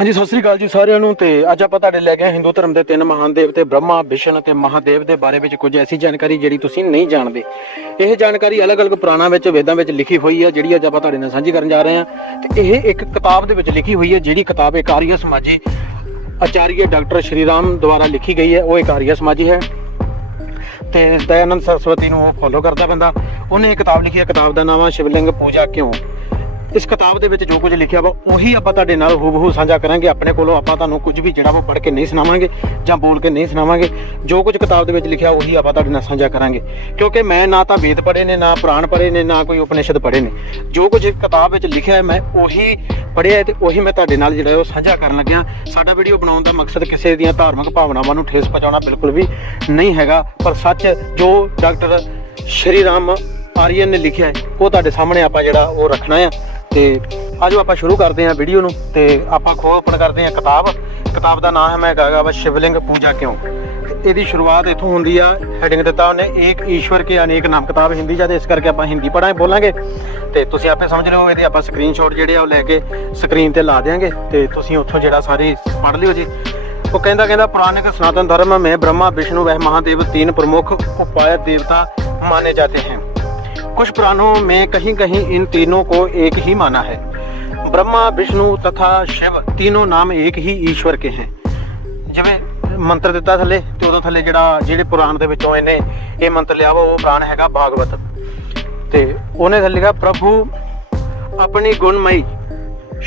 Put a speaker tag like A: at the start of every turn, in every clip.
A: ਹਾਂਜੀ, ਸਤਿ ਸ੍ਰੀ ਅਕਾਲ ਜੀ ਸਾਰਿਆਂ ਨੂੰ ਤੇ ਅੱਜ ਆਪਾਂ ਤੁਹਾਡੇ ਲੈ ਗਏ ਆਏ ਹਿੰਦੂ ਧਰਮ ਦੇ ਤਿੰਨ ਮਹਾਨ ਦੇਵਤੇ ਬ੍ਰਹਮਾ, ਵਿਸ਼ਨ ਅਤੇ ਮਹਾਦੇਵ ਦੇ ਬਾਰੇ ਵਿੱਚ ਕੁਝ ਐਸੀ ਜਾਣਕਾਰੀ ਜਿਹੜੀ ਤੁਸੀਂ ਨਹੀਂ ਜਾਣਦੇ। ਇਹ ਜਾਣਕਾਰੀ ਅਲੱਗ-ਅਲੱਗ ਪੁਰਾਣਾਂ ਵਿੱਚ, ਵੇਦਾਂ ਵਿੱਚ ਲਿਖੀ ਹੋਈ ਹੈ, ਜਿਹੜੀ ਅੱਜ ਆਪਾਂ ਤੁਹਾਡੇ ਨਾਲ ਸਾਂਝੀ ਕਰਨ ਜਾ ਰਹੇ ਹਾਂ। ਤੇ ਇਹ ਇੱਕ ਕਿਤਾਬ ਦੇ ਵਿੱਚ ਲਿਖੀ ਹੋਈ ਹੈ, ਜਿਹੜੀ ਕਿਤਾਬ ਇੱਕ ਆਰੀਆ ਸਮਾਜੀ ਆਚਾਰੀਆ ਡਾਕਟਰ ਸ਼੍ਰੀ ਰਾਮ ਦੁਆਰਾ ਲਿਖੀ ਗਈ ਹੈ, ਉਹ ਇੱਕ ਆਰੀਆ ਸਮਾਜੀ ਹੈ। ਤੇ ਦਇਆਨੰਦ ਸਰਸਵਤੀ ਨੂੰ ਫੋਲੋ ਕਰਦਾ ਬੰਦਾ ਉਹਨੇ ਇਹ ਕਿਤਾਬ ਲਿਖੀ ਹੈ, ਕਿਤਾਬ ਦਾ ਨਾਮ ਹੈ ਸ਼ਿਵਲਿੰਗ ਪੂਜਾ ਕਿਉਂ? ਇਸ ਕਿਤਾਬ ਦੇ ਵਿੱਚ ਜੋ ਕੁਝ ਲਿਖਿਆ ਵਾ, ਉਹੀ ਆਪਾਂ ਤੁਹਾਡੇ ਨਾਲ ਹੂਬਹੂ ਸਾਂਝਾ ਕਰਾਂਗੇ। ਆਪਣੇ ਕੋਲੋਂ ਆਪਾਂ ਤੁਹਾਨੂੰ ਕੁਝ ਵੀ ਜਿਹੜਾ ਵਾ ਪੜ੍ਹ ਕੇ ਨਹੀਂ ਸੁਣਾਵਾਂਗੇ ਜਾਂ ਬੋਲ ਕੇ ਨਹੀਂ ਸੁਣਾਵਾਂਗੇ। ਜੋ ਕੁਝ ਕਿਤਾਬ ਦੇ ਵਿੱਚ ਲਿਖਿਆ, ਉਹੀ ਆਪਾਂ ਤੁਹਾਡੇ ਨਾਲ ਸਾਂਝਾ ਕਰਾਂਗੇ। ਕਿਉਂਕਿ ਮੈਂ ਨਾ ਤਾਂ ਵੇਦ ਪੜ੍ਹੇ ਨੇ, ਨਾ ਪੁਰਾਣ ਪੜ੍ਹੇ ਨੇ, ਨਾ ਕੋਈ ਉਪਨਿਸ਼ਦ ਪੜ੍ਹੇ ਨੇ। ਜੋ ਕੁਝ ਕਿਤਾਬ ਵਿੱਚ ਲਿਖਿਆ ਹੈ, ਮੈਂ ਉਹੀ ਪੜ੍ਹਿਆ ਹੈ ਤੇ ਉਹੀ ਮੈਂ ਤੁਹਾਡੇ ਨਾਲ ਜਿਹੜਾ ਉਹ ਸਾਂਝਾ ਕਰਨ ਲੱਗਿਆ। ਸਾਡਾ ਵੀਡੀਓ ਬਣਾਉਣ ਦਾ ਮਕਸਦ ਕਿਸੇ ਦੀਆਂ ਧਾਰਮਿਕ ਭਾਵਨਾਵਾਂ ਨੂੰ ਠੇਸ ਪਹੁੰਚਾਉਣਾ ਬਿਲਕੁਲ ਵੀ ਨਹੀਂ ਹੈਗਾ। ਪਰ ਸੱਚ ਜੋ ਡਾਕਟਰ ਸ਼੍ਰੀ ਰਾਮ ਆਰੀਅਨ ਨੇ ਲਿਖਿਆ ਹੈ, ਉਹ ਤੁਹਾਡੇ ਸਾਹਮਣੇ ਆਪਾਂ ਜਿਹੜਾ ਉਹ ਰੱਖਣਾ ਆ। ਤੇ ਆਜੋ ਆਪਾਂ ਸ਼ੁਰੂ ਕਰਦੇ ਹਾਂ ਵੀਡੀਓ ਨੂੰ ਤੇ ਆਪਾਂ ਖੋਲ ਓਪਨ ਕਰਦੇ ਹਾਂ ਕਿਤਾਬ ਕਿਤਾਬ ਦਾ ਨਾਮ ਹੈ ਹੈਗਾ ਵਾ ਸ਼ਿਵਲਿੰਗ ਪੂਜਾ ਕਿਉਂ ਤੇ ਇਹਦੀ ਸ਼ੁਰੂਆਤ ਇਥੋਂ ਹੁੰਦੀ ਆ ਹੈਡਿੰਗ ਦਿੱਤਾ ਉਹਨੇ ਏਕ ਈਸ਼ਵਰ ਕੇ ਅਨੇਕ ਨਾਮ ਕਿਤਾਬ ਹਿੰਦੀ ਜਦ ਇਸ ਕਰਕੇ ਆਪਾਂ ਹਿੰਦੀ ਪੜਾਂਗੇ ਬੋਲਾਂਗੇ ਤੇ ਤੁਸੀਂ ਆਪੇ ਸਮਝ ਲਓ ਇਹਦੇ ਆਪਾਂ ਸਕਰੀਨਸ਼ਾਟ ਜਿਹੜੇ ਆ ਉਹ ਲੈ ਕੇ ਸਕਰੀਨ ਤੇ ਲਾ ਦੇਾਂਗੇ ਤੇ ਤੁਸੀਂ ਉੱਥੋਂ ਜਿਹੜਾ ਸਾਰੀ ਪੜ੍ਹ ਲਿਓ ਜੀ वो कहता कहता पुराने सनातन धर्म में ब्रह्मा विष्णु व महादेव तीन प्रमुख उपाय देवता माने जाते हैं कुछ पुराणों में कहीं कहीं इन तीनों को एक ही माना है ब्रह्मा विष्णु तथा शिव तीनों नाम एक ही ईश्वर के हैं ਜਿਵੇਂ ਮੰਤਰ ਦਿੱਤਾ ਥੱਲੇ ਤੇ ਉਦੋਂ ਥੱਲੇ ਜਿਹੜਾ ਜਿਹੜੇ ਪੁਰਾਣ ਦੇ ਵਿੱਚੋਂ ਇਹਨੇ ਇਹ ਮੰਤਰ ਲਿਆ ਵਾ ਉਹ ਪੁਰਾਣ ਹੈਗਾ ਭਾਗਵਤ ਤੇ ਉਹਨੇ ਥੱਲੇ ਲਿਖਿਆ ਪ੍ਰਭੂ अपनी गुणमयी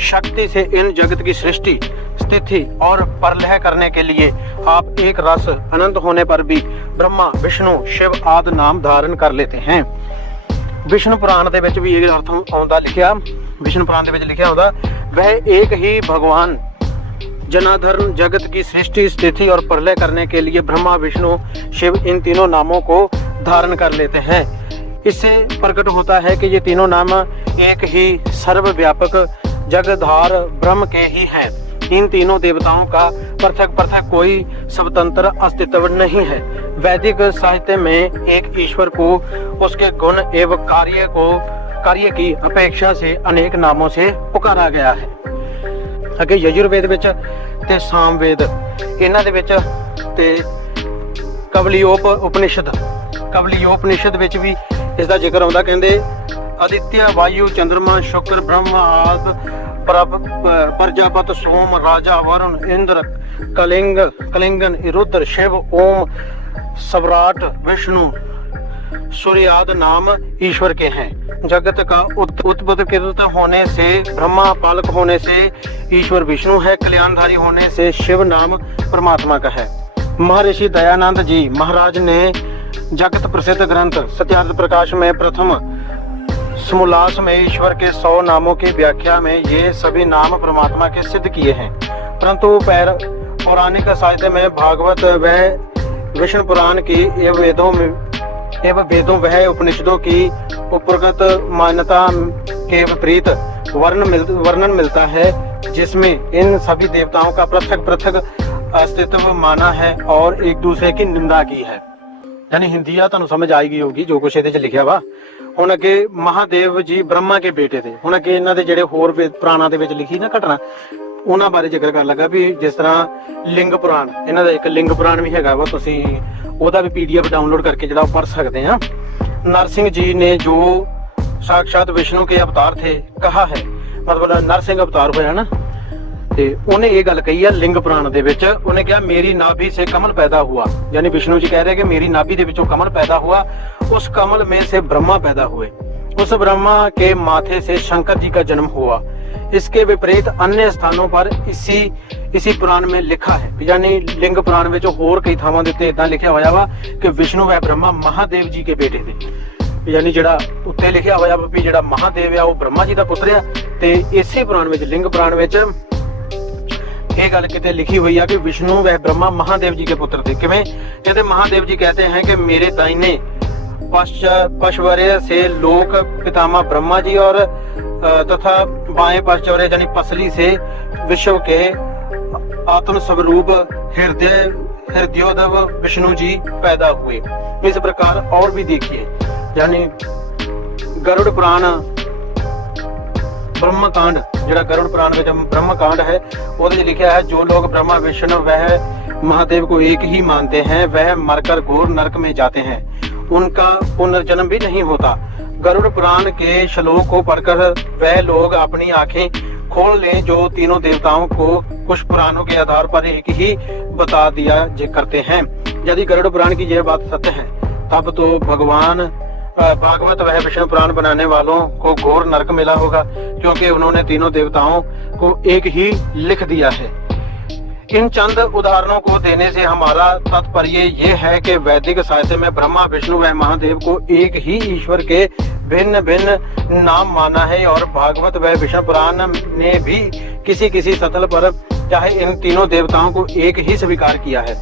A: शक्ति से इन जगत की सृष्टि स्थिति और प्रलय करने के लिए आप एक रस अनंत होने पर भी ब्रह्मा विष्णु शिव आदि नाम धारण कर लेते हैं ਵਿਸ਼ਨੂੰ ਪੁਰਾਣ ਦੇ ਵਿੱਚ ਵੀ ਇਹ ਅਰਥ ਆਉਂਦਾ ਲਿਖਿਆ ਵਿਸ਼ਨੂੰ ਪੁਰਾਣ ਦੇ ਵਿੱਚ ਲਿਖਿਆ ਹੁੰਦਾ वह एक ही भगवान जनाधर्म जगत की सृष्टि स्थिति और प्रलय करने के लिए ब्रह्मा विष्णु शिव इन तीनों नामों को धारण कर लेते हैं इससे प्रकट होता है कि ये तीनों नाम एक ही सर्वव्यापक जगधार ब्रह्म के ही हैं इन तीनों देवताओं का पृथक पृथक कोई स्वतंत्र अस्तित्व नहीं है वैदिक साहित्य में एक ईश्वर को उसके गुण एवं कार्य को कार्य की अपेक्षा से अनेक नामों से पुकारा ਗਿਆ ਹੈ। ਅੱਗੇ ਯਜੁਰਵੇਦ ਵਿੱਚ ਤੇ ਸਾਮਵੇਦ, ਇਹਨਾਂ ਦੇ ਵਿੱਚ ਤੇ ਕਵਲਿਓਪ ਉਪਨਿਸ਼ਦ ਕਵਲਿਓਪਨਿਸ਼ਦ ਵਿੱਚ ਵੀ ਇਸ ਦਾ ਜ਼ਿਕਰ ਆਉਂਦਾ, ਕਹਿੰਦੇ ਅਦਿੱਤਿਆ ਵਾਯੂ ਚੰ드ਰਮਾ ਸ਼ੁਕਰ ਬ੍ਰਹਮ ਆਦ ਪ੍ਰਭ ਪ੍ਰਜਾਪਤ ਸੋਮ ਰਾਜਾ ਵਰੁਣ ਇੰਦਰ ਕਲਿੰਗ ਕਲਿੰਗਨ ਇਰੁਦਰ ਸ਼ਿਵ ਓਮ सम्राट विष्णु सूर्य आदि नाम ईश्वर के हैं। जगत का उत- उत्पत्तिकृत होने से, ब्रह्मा पालक होने से, ईश्वर विष्णु है, कल्याणधारी होने से शिव नाम परमात्मा का है। महर्षि दयानंद जी महाराज ने जगत प्रसिद्ध ग्रंथ सत्यार्थ प्रकाश में प्रथम समोल्लास में ईश्वर के सौ नामों की व्याख्या में ये सभी नाम परमात्मा के सिद्ध किए हैं। परंतु पैर पौराणिक साहित्य में भागवत व विष्णु पुराण की एवं वेदों में एवं वेदों वह उपनिषदों की उपरगत मान्यता के विपरीत वर्ण मिल, वर्णन मिलता है जिसमें इन सभी देवताओं का पृथक पृथक अस्तित्व माना है और एक दूसरे की निंदा की है ਯਾਨੀ ਹਿੰਦੀ ਆ ਤੁਹਾਨੂੰ ਸਮਝ ਆਈ ਗਈ ਹੋਗੀ ਜੋ ਕੁਛ ਇਹਦੇ ਚ ਲਿਖਿਆ ਵਾ ਹੁਣ ਅੱਗੇ ਮਹਾਦੇਵ ਜੀ ਬ੍ਰਹਮਾ ਕੇ ਬੇਟੇ ਤੇ ਹੁਣ ਅੱਗੇ ਇਹਨਾਂ ਦੇ ਜਿਹੜੇ ਹੋਰ ਵੇ- ਪੁਰਾਣਾਂ ਦੇ ਵਿੱਚ ਲਿਖੀ ਨਾ ਘਟਨਾ ਉਹਨਾਂ ਬਾਰੇ ਜ਼ਿਕਰ ਕਰਨ ਲੱਗਾ ਵੀ ਜਿਸ ਤਰ੍ਹਾਂ ਲਿੰਗ ਪੁਰਾਣ, ਇਹਨਾਂ ਦਾ ਇੱਕ ਲਿੰਗ ਪੁਰਾਣ ਵੀ ਹੈਗਾ ਵਾ, ਤੁਸੀਂ ਉਹਦਾ ਵੀ ਪੀਡੀਐਫ ਡਾਊਨਲੋਡ ਕਰਕੇ ਜਿਹੜਾ ਉਹ ਪੜ੍ਹ ਸਕਦੇ ਆ। ਨਰਸਿੰਘ ਜੀ ਨੇ ਜੋ ਸਾਖਸ਼ਾਤ ਵਿਸ਼ਨੂੰ ਕੇ ਅਵਤਾਰ ਥੇ, ਕਹਾ ਹੈ, ਮਤਲਬ ਨਰਸਿੰਘ ਅਵਤਾਰ ਹੋਇਆ ਨਾ, ਤੇ ਉਹਨੇ ਇਹ ਗੱਲ ਕਹੀ ਆ ਲਿੰਗ ਪੁਰਾਣ ਦੇ ਵਿੱਚ, ਉਹਨੇ ਕਿਹਾ ਮੇਰੀ ਨਾਭੀ ਸੇ ਕਮਲ ਪੈਦਾ ਹੁਆ, ਯਾਨੀ ਵਿਸ਼ਨੂੰ ਜੀ ਕਹਿ ਰਹੇ ਕਿ ਮੇਰੀ ਨਾਭੀ ਦੇ ਵਿੱਚੋਂ ਕਮਲ ਪੈਦਾ ਹੁਆ, ਉਸ ਕਮਲ ਮੇ ਸੇ ਬ੍ਰਹਮਾ ਪੈਦਾ ਹੋਏ। ਉਸ ਬ੍ਰਹਮਾ ਕੇ ਮਾਥੇ ਸੇ ਸ਼ੰਕਰ ਜੀ ਦਾ ਜਨਮ ਹੁਆ। इसके विपरीत अन्य स्थानों पर इसी ਇਸੀ ਪੁਰਾਣ ਮੇ ਲਿਖਾ ਹੈ ਯਾਨੀ ਲਿੰਗ ਪੁਰਾਣ ਵਿੱਚ ਹੋਰ ਕਈ ਥਾਵਾਂ ਦੇ ਉੱਤੇ ਇਦਾਂ ਲਿਖਿਆ ਹੋਇਆ ਵਾ ਕਿ ਵਿਸ਼ਨੂੰ ਹੈ ਬ੍ਰਹਮਾ ਮਹਾਦੇਵ ਜੀ ਕੇ ਬੇਟੇ ਦੇ ਯਾਨੀ ਜਿਹੜਾ ਉੱਤੇ ਲਿਖਿਆ ਹੋਇਆ ਵਾ ਵੀ ਜਿਹੜਾ ਮਹਾਦੇਵ ਆ ਉਹ ਬ੍ਰਹਮਾ ਜੀ ਦਾ ਪੁੱਤਰ ਆ ਤੇ ਇਸੇ ਪੁਰਾਣ ਵਿੱਚ ਲਿੰਗ ਪੁਰਾਣ ਵਿੱਚ ਇਹ ਗੱਲ ਕਿਤੇ ਲਿਖੀ ਹੋਈ ਆ ਕਿ ਵਿਸ਼ਨੂੰ ਵੈ ਬ੍ਰਹਮਾ ਮਹਾਦੇਵ ਜੀ ਦੇ ਪੁੱਤਰ ਥੇ ਕਿਵੇਂ ਕਹਿੰਦੇ ਮਹਾਦੇਵ ਜੀ ਕਹਤੇ ਹੈ ਕਿ ਮੇਰੇ ਦਾਈਨੇ ਪਸ਼ਵਰੇ ਸੇ ਲੋਕ ਪਿਤਾਮਾ ਬ੍ਰਹਮਾ ਜੀ ਔਰ तथा बाएँ पार्श्व यानी पसली से विश्व के आत्म स्वरूप हृदय, हृदयोदव विष्णु जी पैदा हुए। इस प्रकार और भी देखिए, यानी गरुड़ पुराण ब्रह्म कांड जो गरुड़ ਪ੍ਰਾਣ में ਬ੍ਰਹਮ ਕਾਂਡ है ਉਹਦੇ ਵਿੱਚ ਲਿਖਿਆ ਹੈ ਜੋ विष्णु, वह महादेव को एक ही मानते हैं, वह मरकर घोर नरक में जाते हैं। उनका पुनर्जन्म भी नहीं होता। गरुड़ पुराण के श्लोक को पढ़कर वह लोग अपनी आँखें खोल लें जो तीनों देवताओं को कुछ पुराणों के आधार पर एक ही बता दिया करते हैं। यदि गरुड़ पुराण की यह बात सत्य है, तब तो भगवान भागवत वह विष्णु पुराण बनाने वालों को घोर नरक मिला होगा, क्योंकि उन्होंने तीनों देवताओं को एक ही लिख दिया है। इन चंद उदाहरणों को देने से हमारा तात्पर्य ये है कि वैदिक साहित्य में ब्रह्मा, विष्णु व महादेव को एक ही ईश्वर के भिन्न भिन्न नाम माना है और भागवत व विष्णु पुराण ने भी किसी किसी सतल पर चाहे इन तीनों देवताओं को एक ही स्वीकार किया है।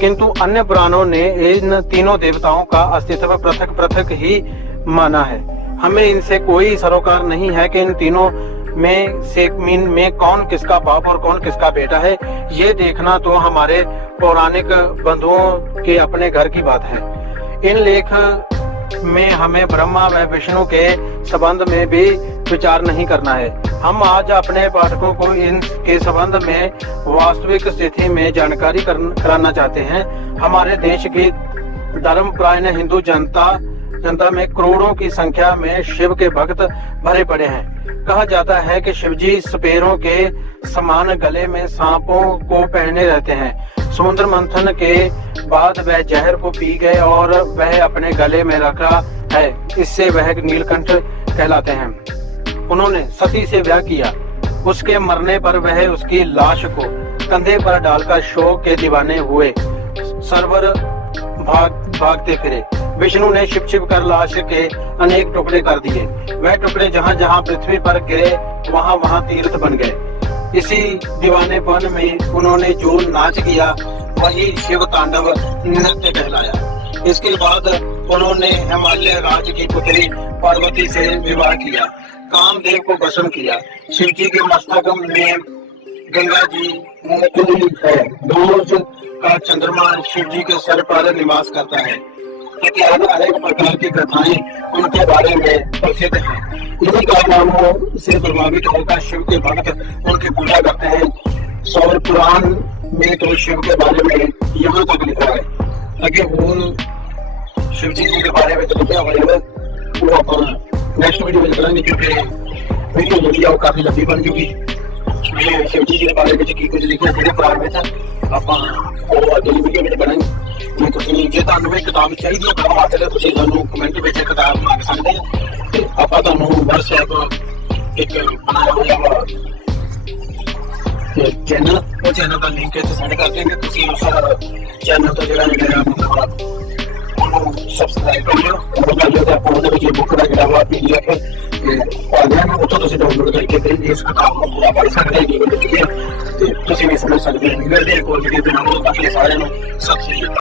A: किंतु अन्य पुराणों ने इन तीनों देवताओं का अस्तित्व पृथक पृथक ही माना है। हमें इनसे कोई सरोकार नहीं है कि इन तीनों में से मीन में कौन किसका बाप और कौन किसका बेटा है। ये देखना तो हमारे पौराणिक बंधुओं के अपने घर की बात है। इन लेख में हमें ब्रह्मा व विष्णु के संबंध में भी विचार नहीं करना है। हम आज अपने पाठकों को इन के संबंध में वास्तविक स्थिति में जानकारी कराना चाहते हैं। हमारे देश की धर्म प्रायण हिंदू जनता जनता में करोड़ों की संख्या में शिव के भक्त भरे पड़े हैं। कहा जाता है कि शिवजी सपेरों के समान गले में सांपों को पहने रहते हैं। समुद्र मंथन के बाद वह जहर को पी गए और वह अपने गले में रखा है। इससे वह नीलकंठ कहलाते हैं। उन्होंने सती से ब्याह किया। उसके मरने पर वह उसकी लाश को कंधे पर डालकर शोक के दीवाने हुए। सरवर भाग, भागते फिरे। विष्णु ने छिप छिप कर लाश के अनेक टुकड़े कर दिए। वह टुकड़े जहाँ जहाँ पृथ्वी पर गिरे वहाँ वहाँ तीर्थ बन गए। इसी दीवानेपन में उन्होंने जो नाच किया, वही शिव तांडव नृत्य कहलाया। इसके बाद उन्होंने हिमालय राज की पुत्री पार्वती से विवाह किया, कामदेव को भस्म किया। शिव जी के मस्तक में गंगा जी है। का चंद्रमा शिव जी के सर पर निवास करता है। इत्यादि अनेक प्रकार की कथाएं उनके बारे में प्रसिद्ध हैं इन्हीं कारनामों से प्रभावित होकर शिव के भक्त उनकी पूजा करते हैं सौर पुराण में तो शिव के बारे में यहाँ तक लिखा है आगे वो शिव जी जी के बारे में तो लिखा हुआ है वो अपन नेक्स्ट वीडियो में करेंगे क्योंकि वीडियो जो है वो काफी लंबी बन चुकी ਮੈਂ ਸ਼ਿਵ ਜੀ ਦੇ ਬਾਰੇ ਵਿੱਚ ਕੀ ਕੁਝ ਲਿਖਿਆ ਜਿਹੜੇ ਪੁਰਾਣ ਵਿੱਚ ਆਪਾਂ ਉਹ ਅਗਲੀ ਵੀਡੀਓ ਵਿੱਚ ਬਣਾਂਗੇ ਜੇ ਤੁਸੀਂ ਜੇ ਤੁਹਾਨੂੰ ਇਹ ਕਿਤਾਬ ਚਾਹੀਦੀ ਹੈ, ਤਾਂ ਵਾਸਤੇ ਤੁਸੀਂ ਸਾਨੂੰ ਕਮੈਂਟ ਵਿੱਚ ਕਿਤਾਬ ਮੰਗ ਸਕਦੇ ਹੋ। ਤੇ ਆਪਾਂ ਤੁਹਾਨੂੰ WhatsApp ਇੱਕ ਬਣਾਇਆ ਹੋਇਆ ਚੈਨਲ ਉਹ ਚੈਨਲ ਦਾ ਲਿੰਕ ਇੱਥੇ ਸੈਂਡ ਕਰ ਦਿਆਂਗੇ। ਤੁਸੀਂ ਉਸ ਚੈਨਲ ਤੋਂ ਜਿਹੜਾ ਜਿਹੜਾ ਮਤਲਬ ਉਹਨੂੰ ਸਬਸਕ੍ਰਾਈਬ ਕਰ ਲਿਓ। ਉਹ ਗੱਲ ਉਹਦੇ ਵਿੱਚ ਬੁੱਕ ਦਾ ਜਿਹੜਾ ਵਾ ਪੀਡੀਐਫ ਆ ਗਿਆ ਨਾ ਉੱਥੋਂ ਤੁਸੀਂ ਡਾਊਨਲੋਡ ਕਰਕੇ ਤੇ ਇਸ ਕਿਤਾਬ ਨੂੰ ਪੂਰਾ ਪੜ੍ਹ ਸਕਦੇ ਹੋ ਤੇ ਤੁਸੀਂ ਵੀ ਸਮਝ ਸਕਦੇ ਹੋ। ਮਿਲਦੇ ਹਾਂ ਵੀਡੀਓ ਦੇ ਨਾਲ ਉਹ ਤੱਕ ਸਾਰਿਆਂ ਨੂੰ ਸਤਿ ਸ਼੍ਰੀ ਅਕਾਲ।